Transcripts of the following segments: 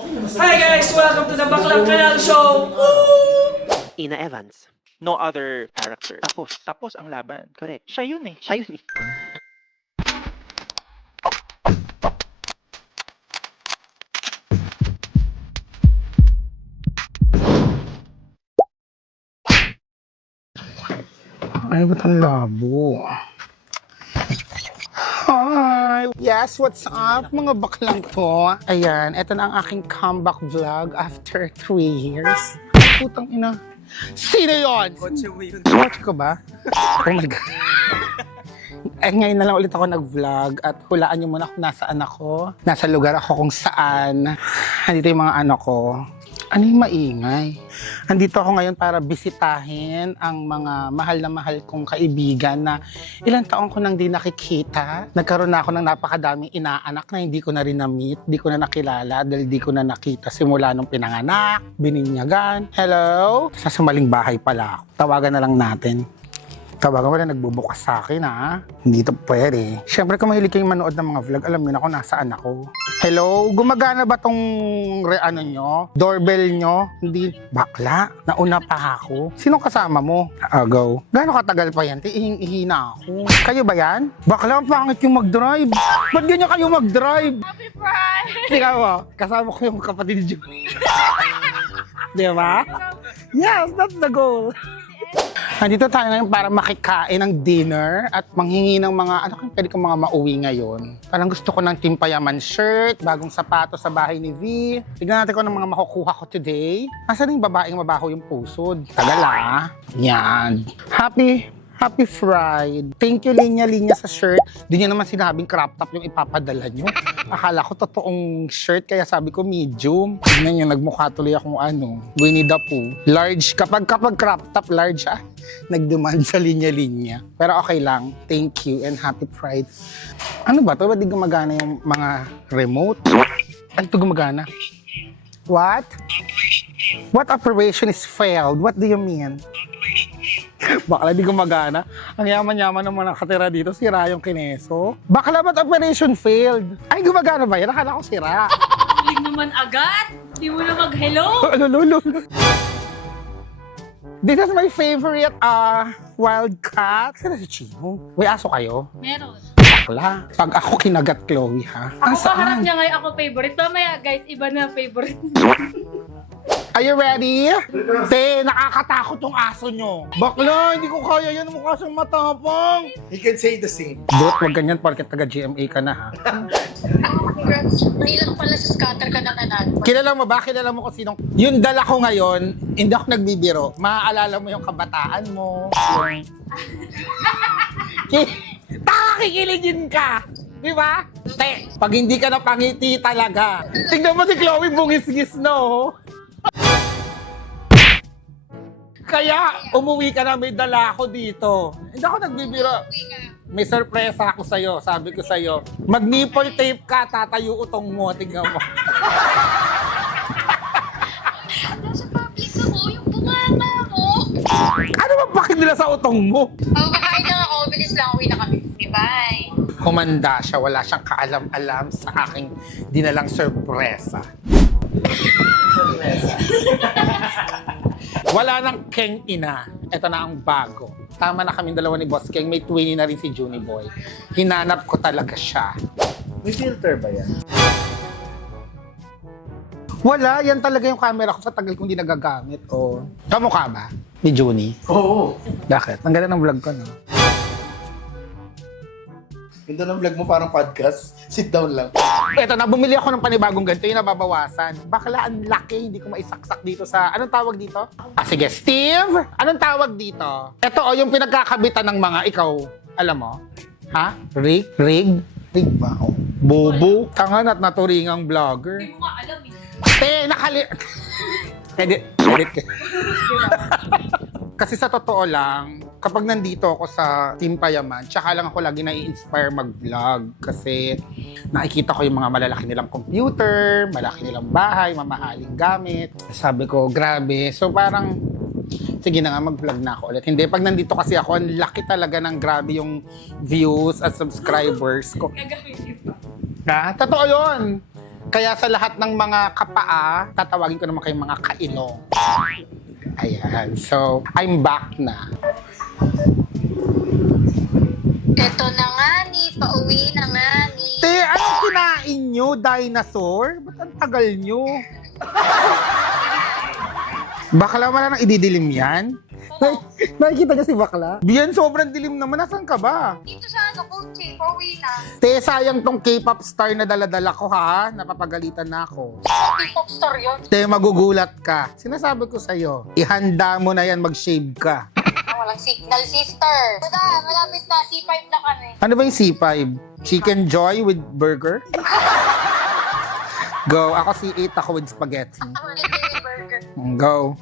Hi guys! Welcome to the Baklang Kanal Show! Ina Evans. No other character. Tapos ang laban. Correct. Siya yun eh. Siya yun eh. Ay, ba't ang labo? Hi! Yes, what's up mga baklang po? Ayan, eto na ang aking comeback vlog after 3 years. Ay, putang ina. Sino yun? Watch ko ba? Oh my God. Eh, ngayon na lang ulit ako nag-vlog at hulaan niyo muna kung nasaan ako. Nasa lugar ako kung saan. Andito yung mga anak ko. Ano yung maingay? Andito ako ngayon para bisitahin ang mga mahal kong kaibigan na ilang taon ko nang di nakikita. Nagkaroon na ako ng napakadaming inaanak na hindi ko na rin na-meet, di ko na nakilala dahil di ko na nakita simula nung pinanganak, bininyagan. Hello? Sa maling bahay pala ako. Tawagan na lang natin. Tawagan wala nagbubukas sa akin ha. Hindi to pwede. Siyempre kung mahilig kayong manood ng mga vlog, alam niyo na kung nasaan ako. Hello? Gumagana ba tong ano nyo? Doorbell nyo? Hindi. Bakla? Nauna pa ako. Sinong kasama mo? Agaw. Gano'ng katagal pa yan? Ihing-ihi na ako. Kayo ba yan? Bakla, ang pangit yung mag-drive. Ba't ganyan kayo mag-drive? Happy Pride! Tingnan mo, kasama ko yung kapatid ni Julie. Di ba? Yes, that's the goal. Nandito tayo ngayon para makikain ng dinner at manghingi ng mga, ano kung pwede kong mga mauwi ngayon. Parang gusto ko ng Team Payaman shirt, bagong sapatos sa bahay ni V. Tignan natin kung ano mga makukuha ko today. Nasaan yung babaeng mabaho yung pusod? Tagal ah. Yan. Happy Friday. Thank you, Linya sa shirt. Di niya naman sinabing crop top yung ipapadala nyo. Akala ko totoong shirt, kaya sabi ko medium. Tignan nyo, nagmukha tuloy akong Winnie the Pooh. Large. Kapag crop top, large nagdemand sa linya. Pero okay lang. Thank you and happy Pride. Ano ba to? Ba't di gumagana yung mga remote? Ano to gumagana? What? What operation is failed? What do you mean? Bakla di gumagana. Ang yaman-yaman naman nakatira dito, sira yung kineso. Bakla ba't operation failed? Ay, gumagana ba yan? Nakala ko sira. Hiling naman agad! Di mo na mag-hello! Lolo. This is my favorite wild cat. Saan si Chino? May aso kayo? Meron. Bakla. Pag ako kinagat Chloe, ha? Ako kaharap niya ngayon ako favorite. Mamaya guys, iba na favorite. Are you ready? Te, nakakatakot yung aso nyo. Bakla, hindi ko kaya yan. Mukha siyang matapang. He can say the same. Dot, wag ganyan porket taga-GMA ka na, ha? Congrats. Nilang pala sa scatter ka na nanan. Kilala mo ba? Kilala mo kung sinong... Yung dala ko ngayon, hindi ako nagbibiro. Maaalala mo yung kabataan mo. Kikiligin ka! Di ba? Te, pag hindi ka napangiti talaga. Tignan mo si Chloe, bungis-gis, no? Kaya, umuwi ka na, may dala ako dito. Hindi ako nagbibiro. May sorpresa ako sa'yo. Sabi ko sa'yo, mag-nipple tape ka, tatayo utong mo. Tignan mo. Nasa public ako, yung bunganga mo. Ano ba bakit nila sa utong mo? Kakain lang ako, bilis lang, uwi na kami. Bye! Humanda siya, wala siyang kaalam-alam sa aking dinalang sorpresa. Wala nang Keng ina. Ito na ang bago. Tama na kaming dalawa ni Boss Keng. May twinnie na rin si Junie Boy. Hinanap ko talaga siya. May filter ba yan? Wala, yan talaga yung camera ko sa tagal kong di nagagamit. Oh. Kamukha ba? Ni Junie? Oo. Bakit? Ang ganda ng vlog ko, no? Ganda ng vlog mo parang podcast. Sit down lang. Ito na, bumili ako ng panibagong ganito, yung nababawasan. Bakla, ang laki, hindi ko maisaksak dito sa... Anong tawag dito? Sige, Steve! Anong tawag dito? Ito, yung pinagkakabitan ng mga ikaw. Alam mo? Ha? Rig? Rig ba? Oh. Bobo. Tangan at naturingang vlogger. Hindi mo nga alam eh. Edit ka. Kasi sa totoo lang, kapag nandito ako sa Team Payaman, tsaka lang ako lagi nai-inspire mag-vlog. Kasi nakikita ko yung mga malalaki nilang computer, malaki nilang bahay, mamahaling gamit. Sabi ko, grabe. So parang, sige na nga, mag-vlog na ako ulit. Hindi, pag nandito kasi ako, ang laki talaga ng grabe yung views at subscribers ko. Gagawin ko. Ha? Totoo yun. Kaya sa lahat ng mga kapaa, tatawagin ko naman kayong mga kailong. Ayan. So, I'm back na. Eto na nga ni, pauwi na nga ni. Te, anong kinain nyo? Dinosaur? Ba't ang tagal nyo? Bakla wala nang ididilim yan? Nakikita niya si Bakla? Biyan, sobrang dilim naman. Nasaan ka ba? Dito sa Kochi, pauwi na. Te, sayang tong K-pop star na daladala ko ha. Napapagalitan na ako. K-pop star yun. Te, magugulat ka. Sinasabi ko sa'yo, ihanda mo na yan, mag-shave ka. Walang signal, sister. Tada, malapit na. C5 na kami. Ano ba yung C5? Chicken Joy with burger? Go. Ako C8, ako with spaghetti. Burger. Go.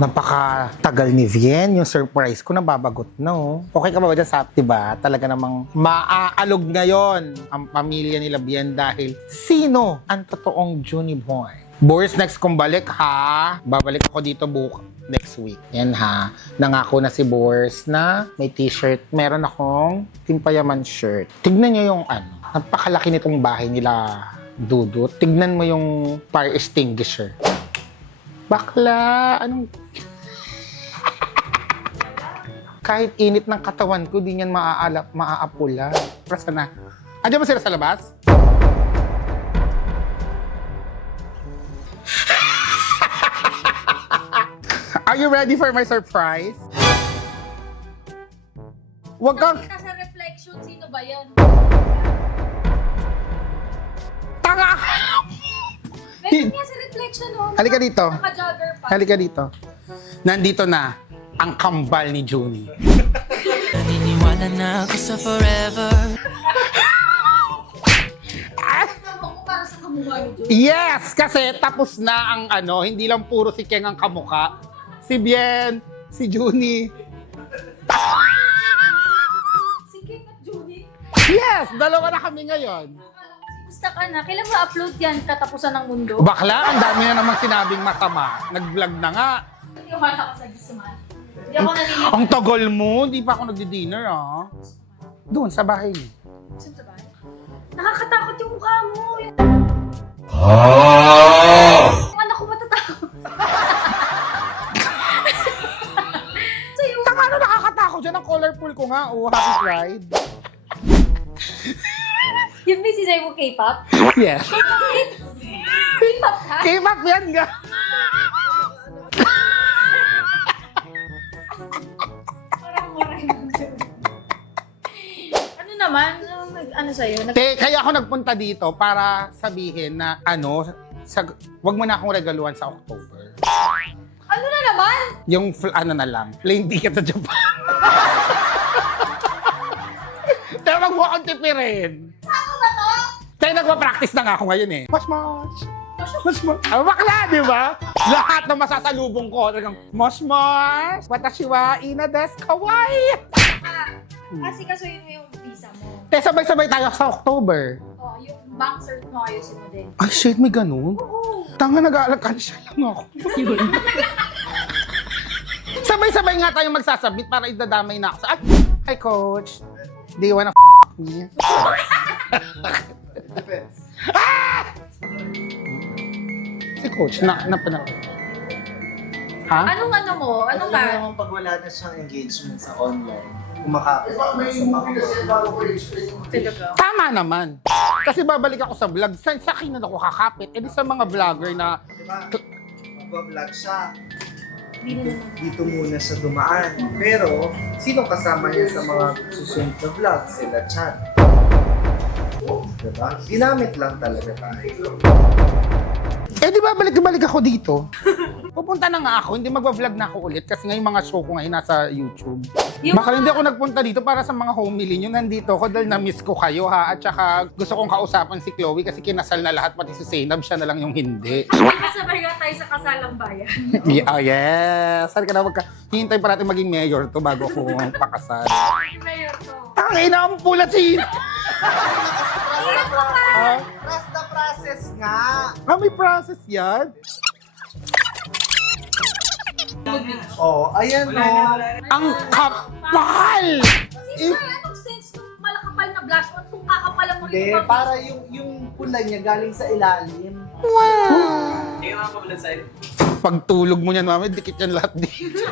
Napaka-tagal ni Vien, yung surprise ko, nababagot na oh. Okay ka ba dyan sa diba? Talaga namang maaalog ngayon ang pamilya nila Vien dahil sino ang totoong Junie Boy? Boris, next kong balik ha. Babalik ako dito next week. Yan ha. Nangako na si Boris na may t-shirt. Meron akong Timpayaman shirt. Tignan nyo yung napakalaki nitong bahay nila Dudut. Tignan mo yung fire extinguisher. Bakla, anong... Kahit init ng katawan ko, di niyan maaapula. Prasa na. Andiyan ba sila sa labas? Are you ready for my surprise? Wag kang... Nakita sa reflection, sino ba yan? Tanga! Meron nga sa reflection, oh. Halika dito. Naka-jogger pa. Halika dito. Nandito na ang kambal ni Junie. Naniniwala na ako sa forever. Para sa kamukha ni Joe. Yes! Kasi tapos na ang hindi lang puro si Keng ang kamuka. Si Bien, si Junie. Si King at Junie. Yes! Dalawa na kami ngayon. Basta ka na. Kailan mo upload yan? Katapusan ng mundo? Bakla, ang dami na namang sinabing masama. Nag-vlog na nga. Hindi ako ka sa gisman. Hindi ako naniniwala. Ang tagal mo, hindi pa ako nagdi-dinner ah. Doon, sa bahay niyo. Saan sa bahay? Nakakatakot yung mukha mo. Yung anak ko matatakot. Sa'yo. Tanga, ano nakakatakot dyan? Ang colorful ko nga. Oh, happy pride. Yung may sisay mo K-pop? Yes. K-pop ka? K-pop yan nga. Parang maray mo dyan. Ano naman? Ano sa'yo? Kaya ako nagpunta dito para sabihin na wag mo na akong regaluhan sa October. Ano na naman? Yung na lang, plane ticket sa Japan. Pero wag mo akong tipirin. Saan ba to? Kaya nagpa-practice na nga ako ngayon eh. Mas. Bakla, di ba? Lahat ng masasalubong ko, talagang, mas. Watashi wa ina desu kawaii. Kasi kasuyin mo yung visa mo. Sabay-sabay tayo sa October. Oh, yung bank cert mo ayusin mo din. Ay, shit, may ganun? Oo. Tanga, nag-aalakad siya lang ako. Sabay-sabay nga tayo magsasubmit para idadamay na ako sa... Hi, Coach. Do you wanna me? Si Coach, Ha? Anong mo? Anong Alam mo ka? naman pag wala na siyang engagement sa online, kumakapit ako sa mga Talaga. Tama naman. Kasi babalik ako sa vlog. Sa akin na ako kakapit. E di sa mga vlogger na... diba, magbablog siya, Hindi na naman. dito muna siya dumaan. Pero, sino kasama niya sa mga susunod na vlog? Sila Chan. Diba? Ginamit lang talaga tayo. Eh di ba balik ako dito? Pupunta na nga ako, hindi magba-vlog na ako ulit kasi ngayong mga show ko ngayon nasa YouTube. Yung Baka hindi ako nagpunta dito para sa mga homily nyo. Nandito ako dahil na-miss ko kayo ha. At saka gusto kong kausapan si Chloe kasi kinasal na lahat pati si Zainab, siya na lang yung hindi. Kasabay nga tayo sa kasalang bayan. Oh yes! Saan ka na hihintay pa natin maging mayor to bago ako pakasal. Mayor to. Ang ina ang pula Chino! Trust the process nga! May process yan? Oh, ayan o. Ang kapal! Sister, anong sense nung malakapal na blush on kung kakapalan mo rin Hindi, yung para yung pula niya galing sa ilalim. Tingnan mo pa side. Pagtulog mo niyan, mami, dikit yan lahat dito.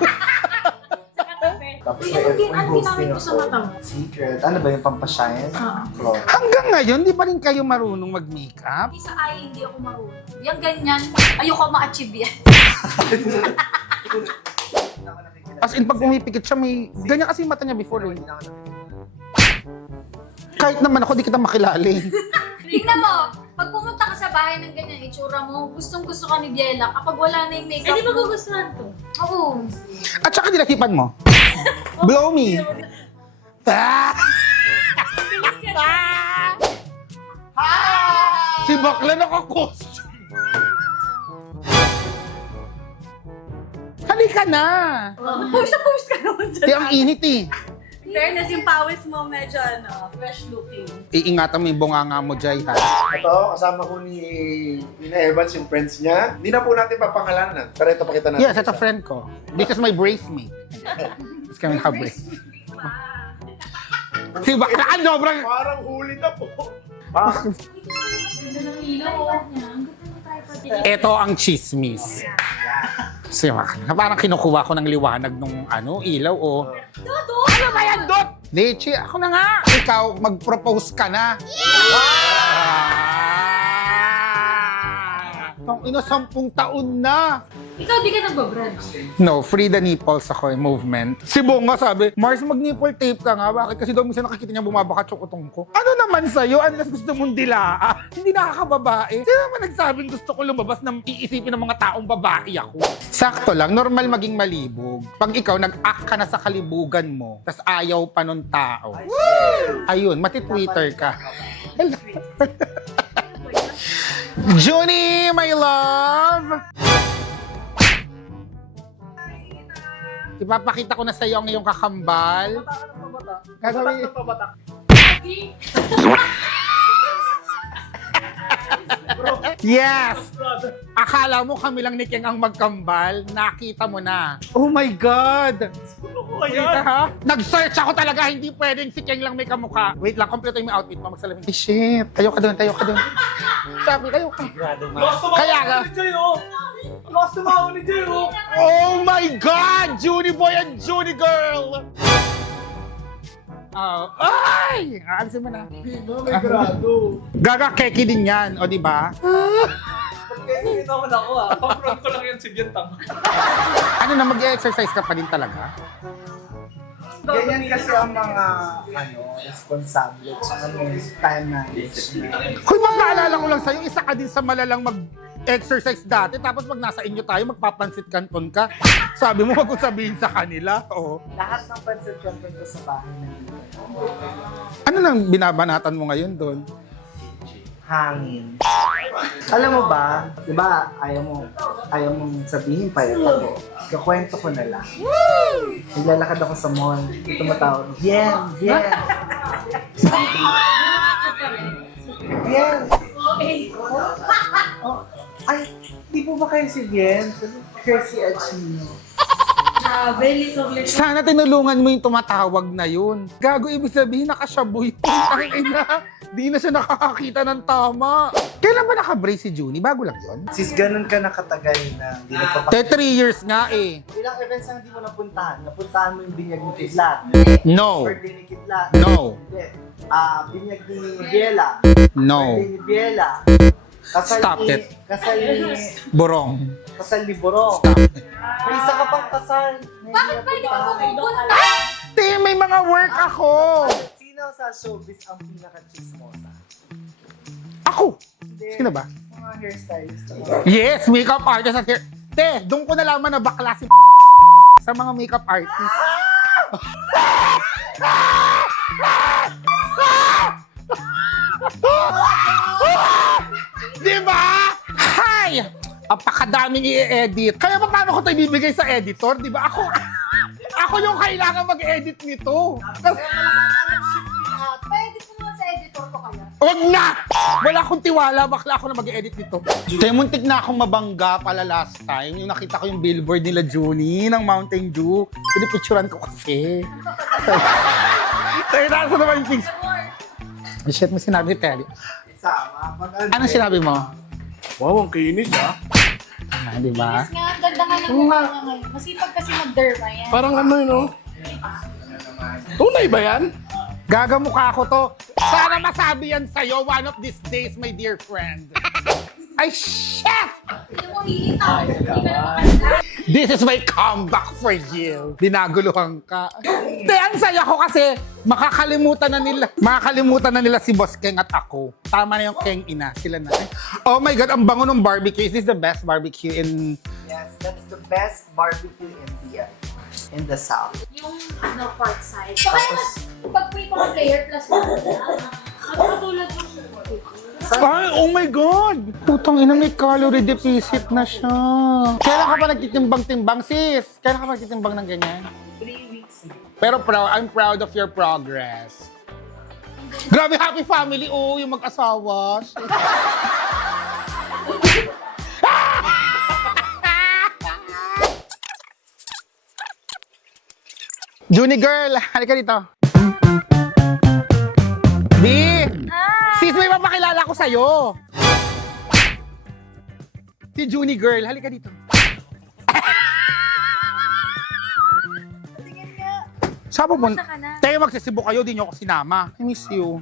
Tapos may ghosting ako. Secret. Ano ba yung pampashine? Oo. Hanggang ngayon, di pa rin kayo marunong mag-makeup? Sa eye, hindi ako marunong. Yung ganyan, ayoko ma-achieve yan. As in, pag pumipikit siya, may... Ganyan kasi yung mata niya before eh. Kahit naman ako, di kita makilala eh. Tingnan mo, pag pumunta ka sa bahay ng ganyan itsura mo, gustong gusto ka ni Biela. Kapag wala na yung makeup mo. Hindi magugustuhan to. Oo. At saka nilahipan mo. Blow me. Ah! Si bakla naka-costume. Halika na. Pause ka naman dyan. Di ang init eh. Fairness, yung pawis mo medyo fresh looking. Iingatan mo yung bunganga mo, Jai, ha? Ito, kasama ko ni Ina Evans, yung friends niya. Hindi na po natin papangalanan. Pero ito, pakita natin. Yes, it's a friend ko. This is my brace mate. It's kami naka-brace. Si bakla ka, sobrang... Parang huli na po. Ganda ng ilaw niya. Ang ganda ng tripod. Ito ang chismis. Si bakla. Parang kinukuha ko ng liwanag nung ilaw o... Dodo! Ano ba yan, Dot? Leche, ako na nga. Ikaw, mag-propose ka na. Itong 10 taon na. Ikaw di ka nagbabrad. No, free the nipples ako, movement. Si Bonga sabi, Mars, mag-nipple tape ka nga. Bakit? Kasi daw minsan nakikita niya bumabaka tsukutong ko. Ano naman sa'yo? Unless gusto mong dilaa. Hindi nakakababae. Sino naman nagsabing gusto ko lumabas na iisipin ng mga taong babae ako? Sakto lang, normal maging malibog. Pag ikaw nag-act ka na sa kalibugan mo, tas ayaw pa nun tao. Ayun, mati-Twitter ka. Hello. Junie, my love! Ipapakita ko na sa iyo ang iyong kakambal. Gagawin. Yes! Akala mo kami lang ni Keng ang magkambal, nakita mo na. Oh my God! Kita ha? Nag-search ako talaga, hindi pwedeng si Keng lang may kamukha. Wait lang, kompleto yung outfit mo, magsalamin. Ay, shit! Tayo ka doon. Sabi, tayo ka. Kaya ka. Lost to mao ni Jay, oh! Oh my God! Junie boy and Junie girl! Ay! Aalisin mo na. Gaga keki din yan, o diba? Kaya naman ako pang-front ko lang yan si Bientang. Ano na, mag-exercise ka pa din talaga? Ganyan kasi ang mga responsable at may time management. Kung maalala ko lang sa'yo, isa ka din sa malalang mag-exercise dati, tapos pag nasa inyo tayo, magpapansit kanton ka. Sabi mo, wag ko sabihin sa kanila. Oh. Lahat ng pansit kanton ko sa bahay na dito. Ano nang binabanatan mo ngayon doon? Hangin. Alam mo ba, di ba, ayaw mong sabihin pa yun ako. Kakwento ko na lang. Naglalakad ako sa mall, tumatawag, Bien! Bien! Oh, ay, di po ba kayo si Bien? Chrissy Achino. Grabe, little. Sana tinulungan mo yung tumatawag na yun. Gago, ibig sabihin, nakasyaboy yun. Di na siya nakakakita ng tama. Kailan ba naka-brace si Junie? Bago lang yun? Sis, ganun ka nakatagal na hindi nagpapakita. 3 years nga eh. Ilang events ang hindi mo napuntahan? Napuntahan mo yung binyag ni Kidlat. No. Birthday ni Kidlat. No. Hindi. Binyag ni Biela. No. Birthday ni Biela. Kasal Stop ni, it. Borong. Kasal ni Borong. May isa ka pang kasal. Bakit ba hindi ka pumunta? Te, may mga work ako. Sino sa showbiz ang pinaka-chismosa? Ako. Hindi. Sino ba? Mga hairstylist. Yes, makeup artist at hair. Te, doon ko nalaman na bakla si sa mga makeup artist. Diba? Hay! Apakadaming i-edit. Kaya pa paano ko ito ibibigay sa editor? Diba? Ako yung kailangan mag-edit nito. Pwede ko naman sa editor ko kaya. Wag na! Wala akong tiwala, bakla ako na mag-edit nito. Kaya muntik na akong mabangga pala last time. Yung nakita ko yung billboard nila Junie ng Mountain Dew. Pinipicturan ko kasi. Kaya nasa naman yung things. Shit, may sinabi ni Terry. Isama. Anong sinabi mo? Wow, ang kinis ah. Ah, di ba? Yes nga, ang ganda nga ng mukha niya ngayon. Masipag kasi mag-derma yan. Parang ano yun, no? Tunay ba yan? Gagamukha ko to. Sana masabi yan sa'yo one of these days, my dear friend. Ay, shit! Hindi mo hihintaw. Hindi ka na makanda. This is my comeback for you. Dinaguluhan ka. Te, ang saya ko kasi makakalimutan na nila si Boss Keng at ako. Tama na yung Keng ina. Sila na. Oh my God, ang bango ng barbecue. Is this the best barbecue in... Yes, that's the best barbecue in the South. Yung part side. So kaya pag may mga player plus one na, katulad mo siya. Ay, oh my God! Putang ina, may calorie deficit na siya. Kailan ka pa nagtitimbang-timbang, sis? Kailan ka pa nagtitimbang ng ganyan? 3 weeks. Pero I'm proud of your progress. Grabe, happy family, oh, yung mag-asawa. Juni girl, halika dito. B! Sis, may mapakilala ko sa'yo. Si Juni girl, halika dito. Saan po Kumusta ka na? Tayo magsisibo kayo, di nyo ako sinama. I miss you.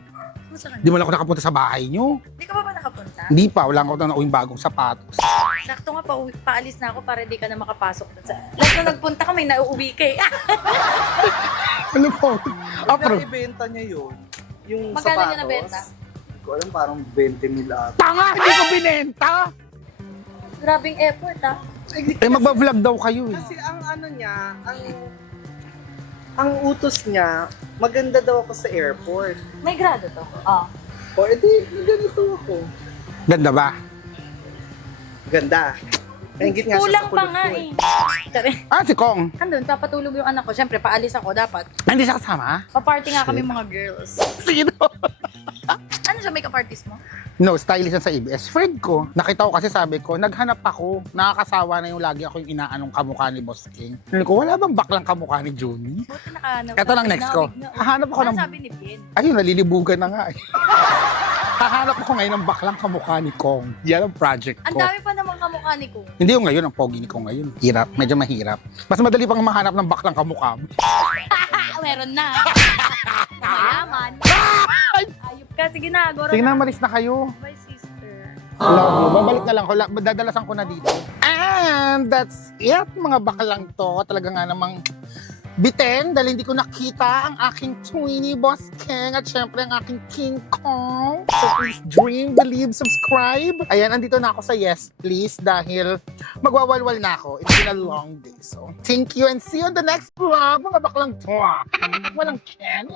Kumusta ka na? Di mo lang ako nakapunta sa bahay nyo. Hindi ka pa ba nakapunta? Hindi pa, wala ako na nauwing bagong sapatos. Sakto nga, paalis na ako para di ka na makapasok dun sa... Last na nagpunta ka, may nauuwi ka eh. Ano po? Pero ibenta niya yun. Yung Magkano sapatos. niya nabenta? Hindi ko alam, parang 20 mil ata. Tanga, hindi ko binenta. Grabing effort ah. Eh, magbablog daw kayo eh. Kasi ang ano niya, ang utos niya, maganda daw ako sa airport. May grado to. Oh. O edi, ganito ako. Ganda ba? Ganda. Nainggit nga siya Kulang sa pa kulot nga ko eh. Tari. Ah, si Kong. Andun, papatulog yung anak ko. Siyempre, paalis ako dapat. Hindi siya kasama? Pa-party nga kami mga girls. Sino? Ano siya, make-up artist mo? No, stylist yan sa ABS. Friend ko. Nakita ko kasi sabi ko, naghanap ako. Nakakasawa na yung lagi ako yung inaanong kamukha ni Boss King. Sabi ko, wala bang baklang kamukha ni Juni? Buti nakahanap. Ito lang next ko. Hahanap ako Ano ng... sabi ni Bien? Ayun, nalilibugan na nga eh. Hahanap ako ngayon ng baklang kamukha ni Kong. Yan ang project Ang ko. dami pa namang kamukha ni Kung. Hindi yung ngayon, ang pogi ni Kong ngayon. Hirap, medyo mahirap. Mas madali pang mahanap ng baklang kamukha mo. Meron na. Mayaman. Ayup ka. Sige na, goro Sige na, na. malis na kayo. My sister. Love you. Babalik na lang ko. Dadalasan ko na dito. And that's it, mga baklang to. Talaga nga namang bitin dahil hindi ko nakita ang aking Twinnie Boss King at syempre ang aking King Kong. So please dream, believe, subscribe. Ayan, andito na ako sa Yes Please dahil magwawalwal na ako. It's been a long day. So thank you and see you on the next vlog, mga baklang to. Walang Ken.